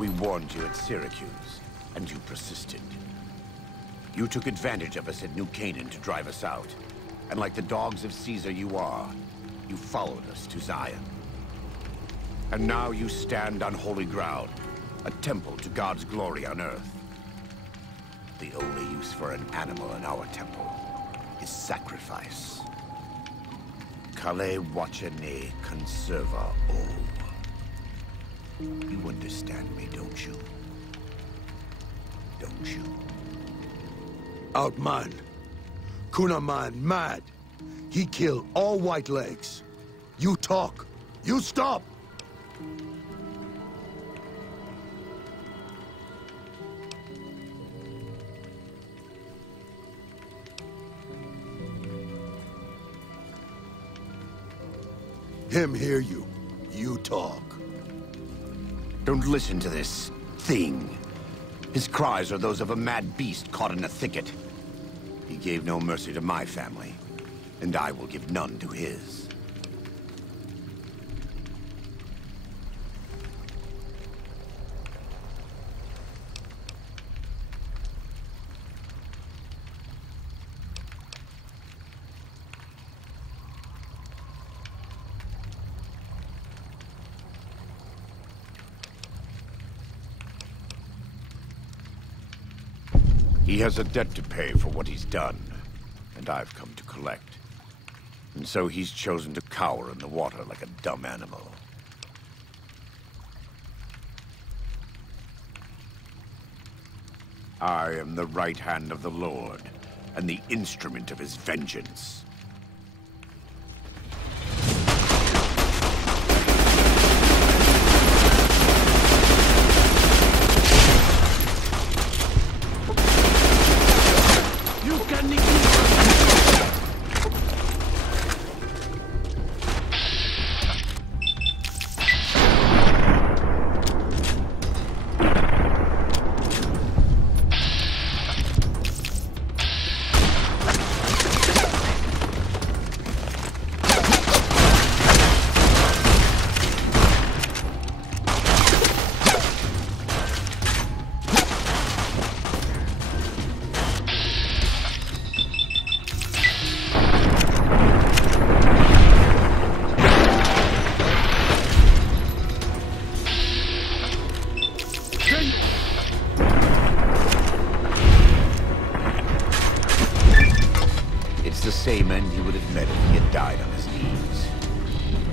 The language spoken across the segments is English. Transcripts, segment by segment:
We warned you at Syracuse, and you persisted. You took advantage of us at New Canaan to drive us out. And like the dogs of Caesar you are, you followed us to Zion. And now you stand on holy ground, a temple to God's glory on earth. The only use for an animal in our temple is sacrifice. Kale wachane conserva o. You understand me, don't you? Don't you? Outman. Kunaman mad. He killed all white legs. You talk. You stop! Him hear you. You talk. Don't listen to this thing. His cries are those of a mad beast caught in a thicket. He gave no mercy to my family, and I will give none to his. He has a debt to pay for what he's done, and I've come to collect. And so he's chosen to cower in the water like a dumb animal. I am the right hand of the Lord, and the instrument of his vengeance. Same end he would have met if he had died on his knees.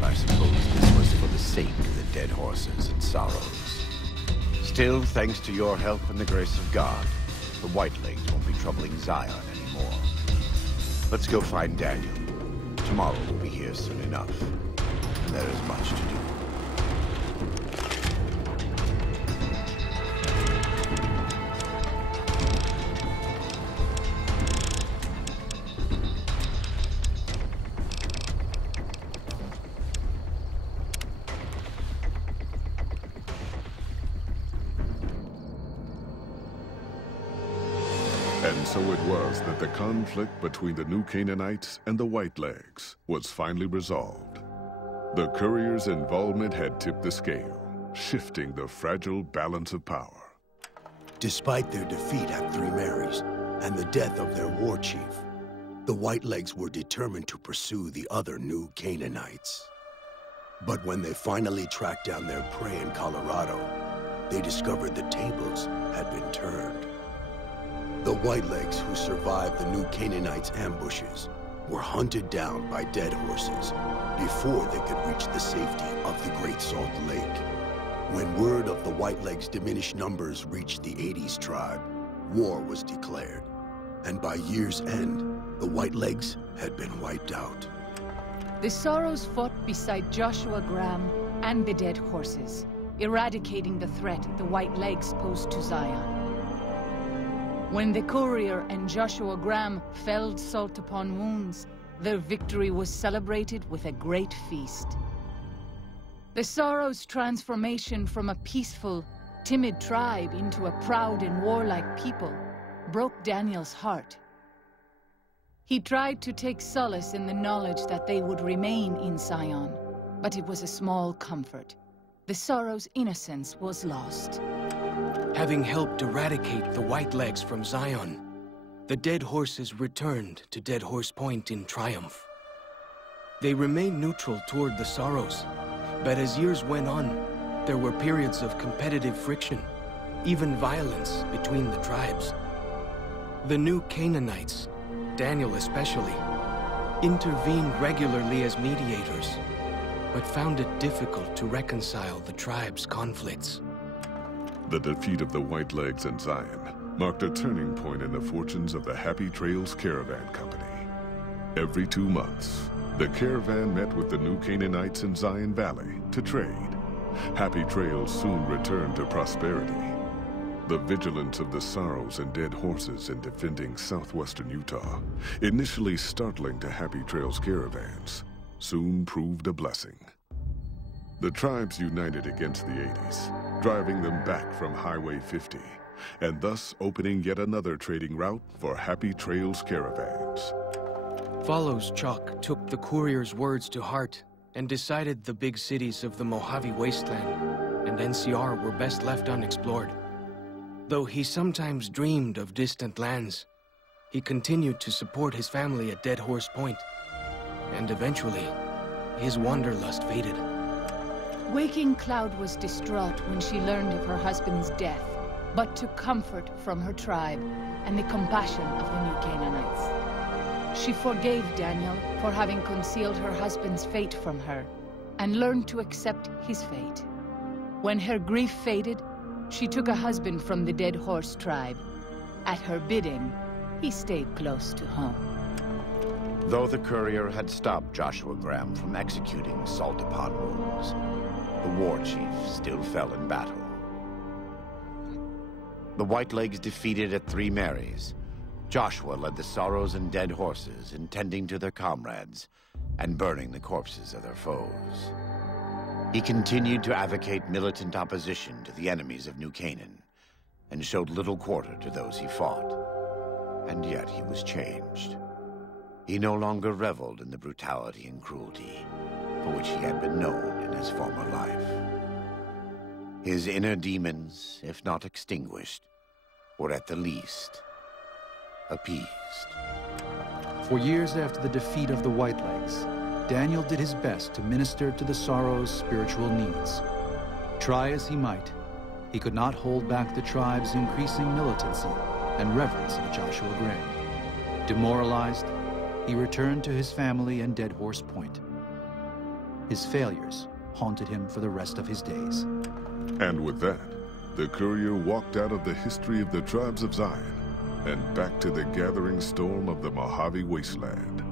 But I suppose this was for the sake of the dead horses and sorrows. Still, thanks to your help and the grace of God, the Whitelegs won't be troubling Zion anymore. Let's go find Daniel. Tomorrow we'll be here soon enough. And there is much to do. And so it was that the conflict between the New Canaanites and the Whitelegs was finally resolved. The courier's involvement had tipped the scale, shifting the fragile balance of power. Despite their defeat at Three Marys and the death of their war chief, the Whitelegs were determined to pursue the other New Canaanites. But when they finally tracked down their prey in Colorado, they discovered the tables had been turned. The Whitelegs who survived the New Canaanites' ambushes were hunted down by dead horses before they could reach the safety of the Great Salt Lake. When word of the Whitelegs' diminished numbers reached the 80s tribe, war was declared. And by year's end, the Whitelegs had been wiped out. The Sorrows fought beside Joshua Graham and the dead horses, eradicating the threat the Whitelegs posed to Zion. When the courier and Joshua Graham felled Salt upon wounds, their victory was celebrated with a great feast. The Sorrows' transformation from a peaceful, timid tribe into a proud and warlike people broke Daniel's heart. He tried to take solace in the knowledge that they would remain in Zion, but it was a small comfort. the Sorrow's innocence was lost. Having helped eradicate the Whitelegs from Zion, the Dead Horses returned to Dead Horse Point in triumph. They remained neutral toward the Sorrows, but as years went on, there were periods of competitive friction, even violence between the tribes. The new Canaanites, Daniel especially, intervened regularly as mediators, but found it difficult to reconcile the tribes' conflicts. The defeat of the Whitelegs and Zion marked a turning point in the fortunes of the Happy Trails Caravan Company. Every 2 months, the caravan met with the new Canaanites in Zion Valley to trade. Happy Trails soon returned to prosperity. The vigilance of the Sorrows and Dead Horses in defending southwestern Utah, initially startling to Happy Trails caravans, soon proved a blessing. The tribes united against the 80s, driving them back from Highway 50, and thus opening yet another trading route for Happy Trails caravans. Follows Chalk took the courier's words to heart and decided the big cities of the Mojave Wasteland and NCR were best left unexplored. Though he sometimes dreamed of distant lands, he continued to support his family at Dead Horse Point, and eventually, his wanderlust faded. Waking Cloud was distraught when she learned of her husband's death, but took comfort from her tribe and the compassion of the new Canaanites. She forgave Daniel for having concealed her husband's fate from her, and learned to accept his fate. When her grief faded, she took a husband from the Dead Horse tribe. At her bidding, he stayed close to home. Though the courier had stopped Joshua Graham from executing Salt Upon Rules, the war chief still fell in battle. The Whitelegs defeated at Three Marys. Joshua led the Sorrows and Dead Horses in tending to their comrades and burning the corpses of their foes. He continued to advocate militant opposition to the enemies of New Canaan, and showed little quarter to those he fought. And yet he was changed. He no longer reveled in the brutality and cruelty for which he had been known in his former life. His inner demons, if not extinguished, were at the least appeased. For years after the defeat of the Whitelegs, Daniel did his best to minister to the Sorrows' spiritual needs. Try as he might, he could not hold back the tribe's increasing militancy and reverence of Joshua Graham. Demoralized, he returned to his family and Dead Horse Point. His failures haunted him for the rest of his days. And with that, the courier walked out of the history of the tribes of Zion and back to the gathering storm of the Mojave Wasteland.